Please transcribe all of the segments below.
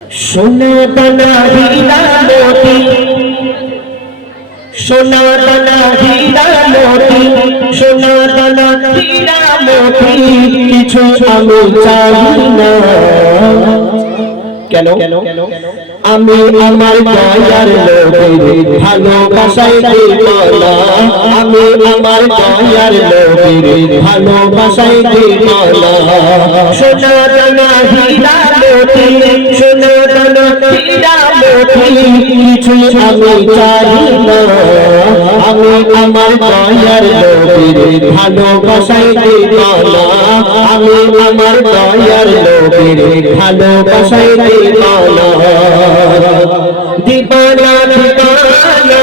সোনা দানা হীরা মোতি, সোনা দানা হীরা মোতি, সোনা দানা হীরা মোতি, কিছু আমি চাই না। কেন? আমি আমার দয়ার নবীর ভালোবাসায় দিওয়ানা, আমি আমার দয়ার নবীর ভালোবাসায় দিওয়ানা। সোনা দানা হীরা মোতি, সোনা দানা হীরা মোতি, কিছু আমি চাই না। আমি আমার দয়ার নবীর ভালোবাসায় দিওয়ানা, আমি আমার দয়ার নবীর ভালোবাসায় দিওয়ানা। দিওয়ানা দিওয়ানা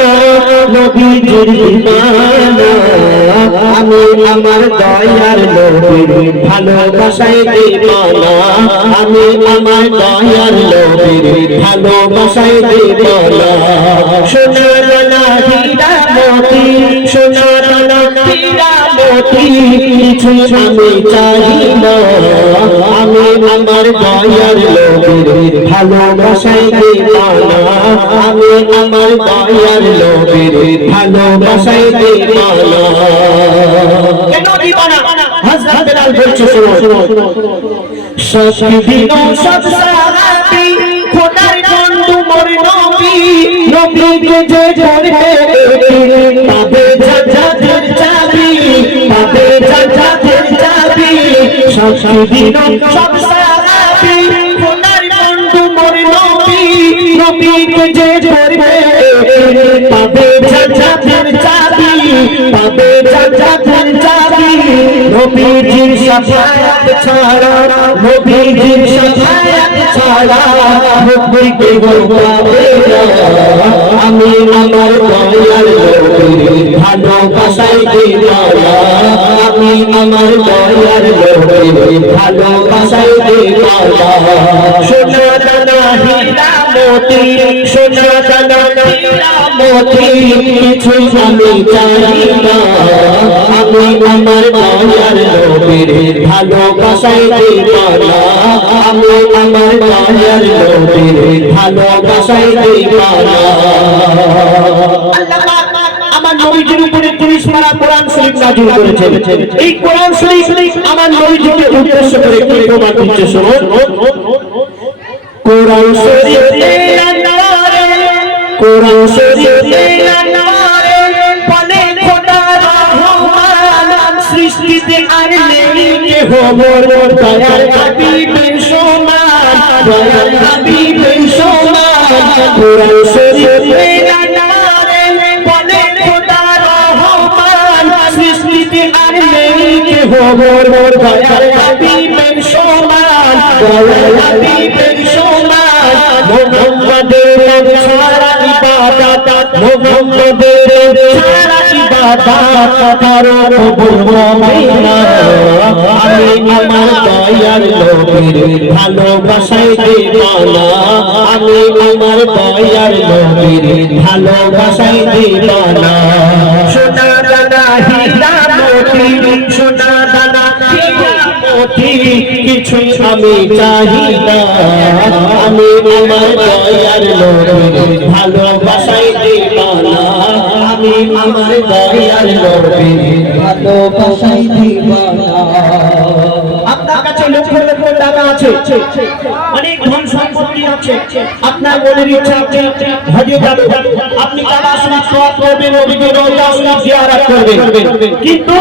নবীজির দিওয়ানা, আমি আমার দয়ার নবীর ভালোবাসায় দিওয়ানা, আমি আমার দয়ার নবীর ভালোবাসায় দিওয়ানা। সোনা দানা হীরা মোতি, সোনা দানা হীরা মোতি, কিছু আমি চাই না। আমি আমার দয়ার নবীর ভালোবাসায় দিওয়ানা, আমি আমার দয়ার নবীর ভালোবাসায় দিওয়ানা। কেন দিওয়ানা? হযরত বেলাল বলছে, শোনো, সব দিন সব সাহাবী খোদার বন্ধু মোর নবী, নবীকে যে ধরবে পাবে জান্নাতের চাবি, পাবে জান্নাতের চাবি। সব দিন সব সাহাবী খোদার বন্ধু মোর নবী, নবীকে যে ধরবে পাবে জান্নাতের চাবি, পাবে জান্নাতের চাবি। নবীজির শাফায়াত ছাড়া, নবীজির শাফায়াত ছাড়া মুক্তিকে পাবে না। আমি আমার দয়ার নবীর ভালোবাসায় দিওয়ানা, আমি আমার দয়ার নবীর ভালোবাসায় দিওয়ানা। সোনা দানা হীরা মোতি, সোনা দানা হীরা মোতি, কিছু আমি চাই না। আমি আমার দয়ার নবীর ভালোবাসায় দিওয়ানা, আমি আমার দয়ার নবীর ভালোবাসায় দিওয়ানা। আল্লাহ আমার নবীজির উপরে 30 পারা কোরআন শরীফ নাযিল করেছেন। এই কোরআন শরীফ আমার নবীজিকে উদ্দেশ্য করে কি প্রমাণ দিচ্ছে, শুনুন। কোরআন শরীফ তেরা নারে, কোরআন শরীফ তেরা নারে, বলে খোদা রহমান সৃষ্টিতে আর নেই কেহ মোর দয়ার হাবিবের সমান, দয়ার হাবিবের সমান। কোরআন শরীফ তেরা নারে, বলে খোদা রহমান সৃষ্টিতে আর নেই কেহ মোর দয়ার হাবিবের সমান, দয়ার হাবিবের সমান। মুহাম্মাদের ছাড়া ইবাদত, মুহাম্মাদের ছাড়া ইবাদত কারো কবুল হবে না। আমি আমার দয়ার নবীর ভালোবাসায় দিওয়ানা, আমি আমার দয়ার নবীর ভালোবাসায় দিওয়ানা। সোনা দানা হীরা মোতি, সোনা দানা হীরা মোতি, কিছু আমি চাই না। আমি আমার দয়ার নবীর ভালোবাসায় দিওয়ানা, আমি আমার দয়ার নবীর ভালোবাসায় দিওয়ানা। আপনার কাছে লক্ষ লক্ষ টাকা আছে, অনেক ধন সম্পত্তি আছে, আপনার মনের ইচ্ছা আছে হজে যাবেন, আপনি কাবা শরীফ তওয়াফ করবেন, নবীজির রওজা শরীফ জিয়ারত করবেন, কিন্তু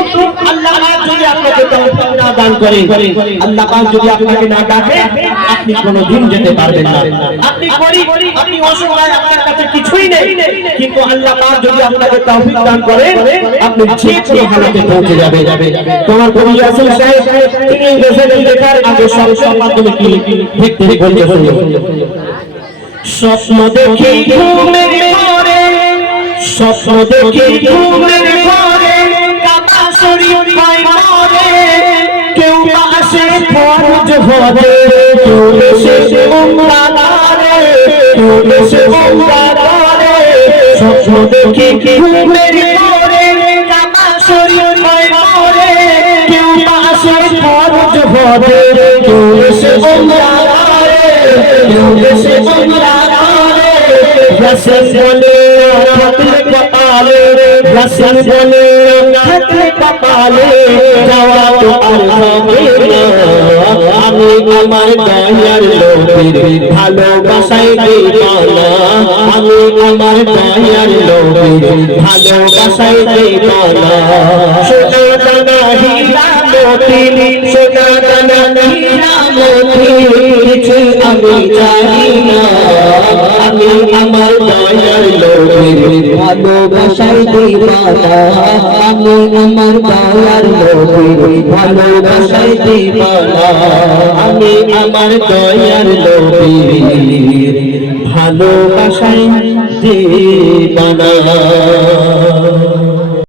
আল্লাহ পাক যদি আপনাকে তৌফিক না দান করে, আল্লাহ পাক যদি আপনাকে না ডাকে, আপনি কোনোদিন যেতে পারবেন না। আপনি গরীব, আপনি অসহায়, আপনার কাছে কিছুই নেই, কিন্তু আল্লাহ পাক যদি আপনাকে তৌফিক দান করে, আপনি যে কোনো হালাতে পৌঁছে যাবেন। তোমার কবি রাসূল সাহেব তিনি গজল লেখার আগে সংসার মাধ্যমে কি দেখতে বলতে হলো। স্বপ্ন দেখি ঘুমের ঘরে, স্বপ্ন দেখি ঘুমের ঘরে, কাবা শরীফ পাই মরে, কেউ আসে ফরজ ভরে, কেউ এসে উমরা করে, কেউ এসে উমরা করে। স্বপ্ন দেখি ঘুমের ঘরে, কাবা শরীফ পাই মরে, কেউ আসে ফরজ ভরে, কেউ এসে উমরা করে, কেউ এসে ইয়াসিন বলে থাকলে কপালে ইয়াসিন বলে থাকলে কপালে যাওয়া তো আর হবে না আমি আমার দয়ার লোকের ভালোবাসায় দিওয়ানা আমি আমার দয়ার লোকের ভালোবাসায় দিওয়ানা সোনা দানা হীরা মোতি সোনা দানা হীরা মোতি কিছু আমি চাই না আমি আমার দয়ার লোকের ভালোবাসায় দিওয়ানা আমি আমার দয়ার লোকের ভালোবাসায় দিওয়ানা আমি আমার দয়ার লোকের ভালোবাসায় দিওয়ানা।